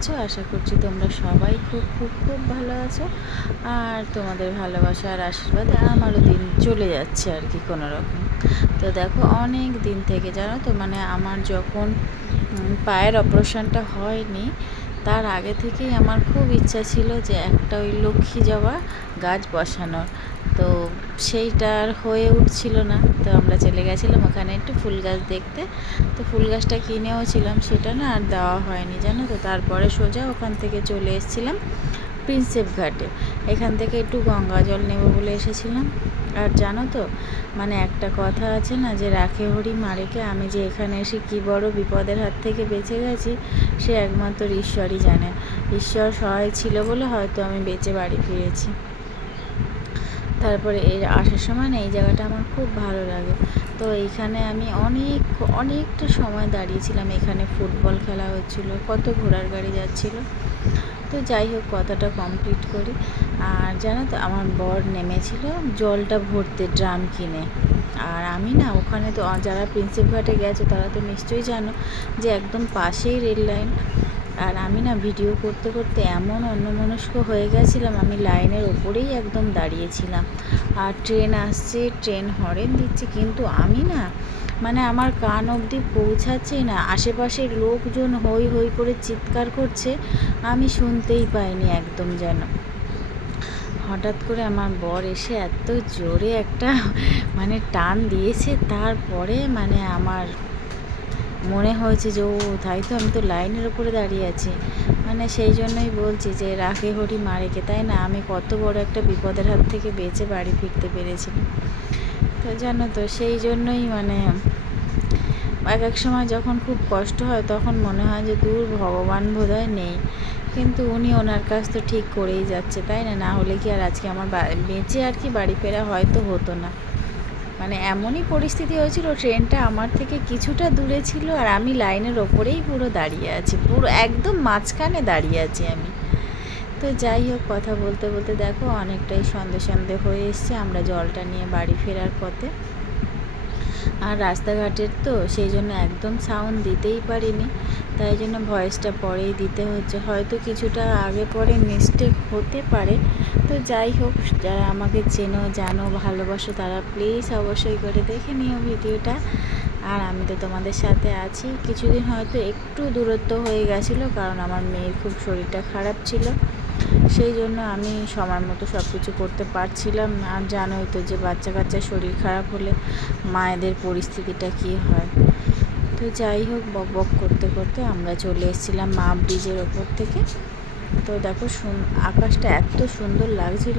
আছো? আশা করছি তোমরা সবাই খুব খুব খুব ভালো আছো। আর তোমাদের ভালোবাসা আর আশীর্বাদে আমারও দিন চলে যাচ্ছে আর কি কোনো রকম। তো দেখো অনেক দিন থেকে জানো তো আমার যখন পায়ের অপারেশনটা হয়নি তার আগে থেকেই আমার খুব ইচ্ছা ছিল যে একটা ওই লক্ষ্মী জবা গাছ বসানোর। তো সেইটা আর হয়ে উঠছিল না। তো আমরা চলে গেছিলাম ওখানে একটু ফুল গাছ দেখতে। তো ফুল গাছটা কিনেও ছিলাম, সেটা না আর দেওয়া হয়নি জানো তো। তারপরে সোজা ওখান থেকে চলে এসেছিলাম প্রিন্সেপ ঘাটে। এখান থেকে একটু গঙ্গা জল নেব বলে এসেছিলাম। আর জানো তো একটা কথা আছে না, যে রাখে হরি মারেকে। আমি যে এখানে এসে কী বড় বিপদের হাত থেকে বেঁচে গেছি সে একমাত্র ঈশ্বরই জানে। ঈশ্বর সহায় ছিল বলে হয়তো আমি বেঁচে বাড়ি ফিরেছি। তারপরে এর আসার সময় না এই জায়গাটা আমার খুব ভালো লাগে। তো এইখানে আমি অনেকটা সময় দাঁড়িয়েছিলাম। এখানে ফুটবল খেলা হচ্ছিলো, কত ঘোড়ার গাড়ি যাচ্ছিল। তো যাই হোক কথাটা কমপ্লিট করি। আর জানো তো আমার বর নেমেছিল জলটা ভরতে ড্রাম কিনে। আর আমি না ওখানে তো যারা প্রিন্সেপ ঘাটে গেছো তারা তো নিশ্চয়ই জানো যে একদম পাশেই রেল লাইন। আর আমি না ভিডিও করতে করতে এমন অন্যমনস্ক হয়ে গেছিলাম, আমি লাইনের ওপরেই একদম দাঁড়িয়েছিলাম। আর ট্রেন আসছে, ট্রেন হর্ন দিচ্ছে, কিন্তু আমি না আমার কান অবধি পৌঁছাচ্ছে না। আশেপাশের লোকজন হই হই করে চিৎকার করছে, আমি শুনতেই পাইনি একদম যেন। হঠাৎ করে আমার বর এসে এত জোরে একটা টান দিয়েছে, তারপরে আমার মনে হয়েছে যে ও তাই তো, আমি তো লাইনের ওপরে দাঁড়িয়ে আছি। সেই জন্যই বলছি যে রাখে হরি মারেকে, তাই না? আমি কত বড় একটা বিপদের হাত থেকে বেঁচে বাড়ি ফিরতে পেরেছিলাম। তো জানো তো সেই জন্যই এক এক সময় যখন খুব কষ্ট হয় তখন মনে হয় যে দূর ভগবান বোধহয় নেই, কিন্তু উনি ওনার কাজ তো ঠিক করেই যাচ্ছে, তাই না? না হলে কি আর আজকে আমার বেঁচে আর কি বাড়ি ফেরা হয়তো হতো না। এমনই পরিস্থিতি হয়েছিল, ট্রেনটা আমার থেকে কিছুটা দূরে ছিল আর আমি লাইনের ওপরেই পুরো দাঁড়িয়ে আছি, পুরো একদম মাঝখানে দাঁড়িয়ে আছি আমি। তো যাই হোক কথা বলতে বলতে দেখো অনেকটাই সন্ধে হয়ে এসছে। আমরা জলটা নিয়ে বাড়ি ফেরার পথে। আর রাস্তাঘাটের তো সেই জন্য একদম সাউন্ড দিতেই পারিনি, তাই জন্য ভয়েসটা পরেই দিতে হচ্ছে। হয়তো কিছুটা আগে পরে মিস্টেক হতে পারে। তো যাই হোক, যারা আমাকে চেনো জানো ভালোবাসো তারা প্লিজ অবশ্যই করে দেখে নিও ভিডিওটা। আর আমি তো তোমাদের সাথে আছি। কিছুদিন হয়তো একটু দূরত্ব হয়ে গেছিলো, কারণ আমার মেয়ের খুব শরীরটা খারাপ ছিল, সেই জন্য আমি সময় মতো সব কিছু করতে পারছিলাম না। আর জানোই তো যে বাচ্চা কাচ্চার শরীর খারাপ হলে মায়েদের পরিস্থিতিটা কী হয়। তো যাই হোক বক বক করতে করতে আমরা চলে এসেছিলাম মা ব্রিজের ওপর থেকে। তো দেখো আকাশটা এত সুন্দর লাগছিল,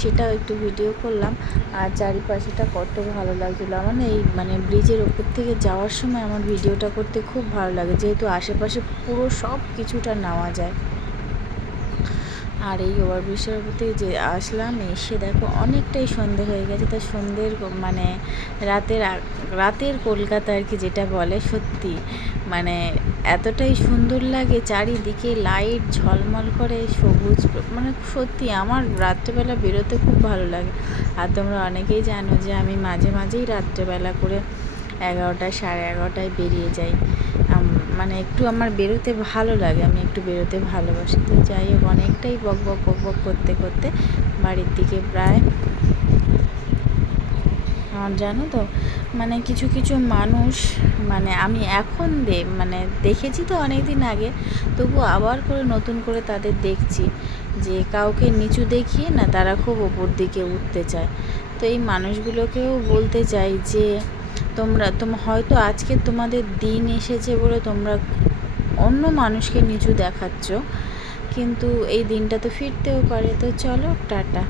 সেটাও একটু ভিডিও করলাম। আর চারিপাশেটা কত ভালো লাগছিলো। আমার এই ব্রিজের ওপর থেকে যাওয়ার সময় আমার ভিডিওটা করতে খুব ভালো লাগে, যেহেতু আশেপাশে পুরো সব কিছুটা নেওয়া যায়। আর এই ওভারব্রিজের উপর থেকে যে আসলাম, এসে দেখো অনেকটাই সন্ধে হয়ে গেছে। তা সন্ধ্যের রাতের কলকাতা আর কি যেটা বলে, সত্যি এতটাই সুন্দর লাগে, চারিদিকে লাইট ঝলমল করে সবুজ। সত্যি আমার রাত্রেবেলা বেরোতে খুব ভালো লাগে। আর তোমরা অনেকেই জানো যে আমি মাঝে মাঝেই রাত্রেবেলা করে 11টা 11:30টায় বেরিয়ে যাই। একটু আমার বেরোতে ভালো লাগে, আমি একটু বেরোতে ভালোবাসি। তো যাই হোক অনেকটাই বক বক করতে করতে বাড়ির দিকে প্রায়। আর জানো তো কিছু কিছু মানুষ আমি এখন দেখেছি তো অনেক দিন আগে, তবু আবার করে নতুন করে তাদের দেখছি যে কাউকে নিচু দেখিয়ে না তারা খুব ওপর দিকে উঠতে চায়। তো এই মানুষগুলোকেও বলতে চাই যে তোমরা হয়তো আজকে তোমাদের দিন এসেছে বলে তোমরা অন্য মানুষকে নিচু দেখাচ্ছ, কিন্তু এই দিনটা তো ফিরতেও পারে। তো চলো টাটা।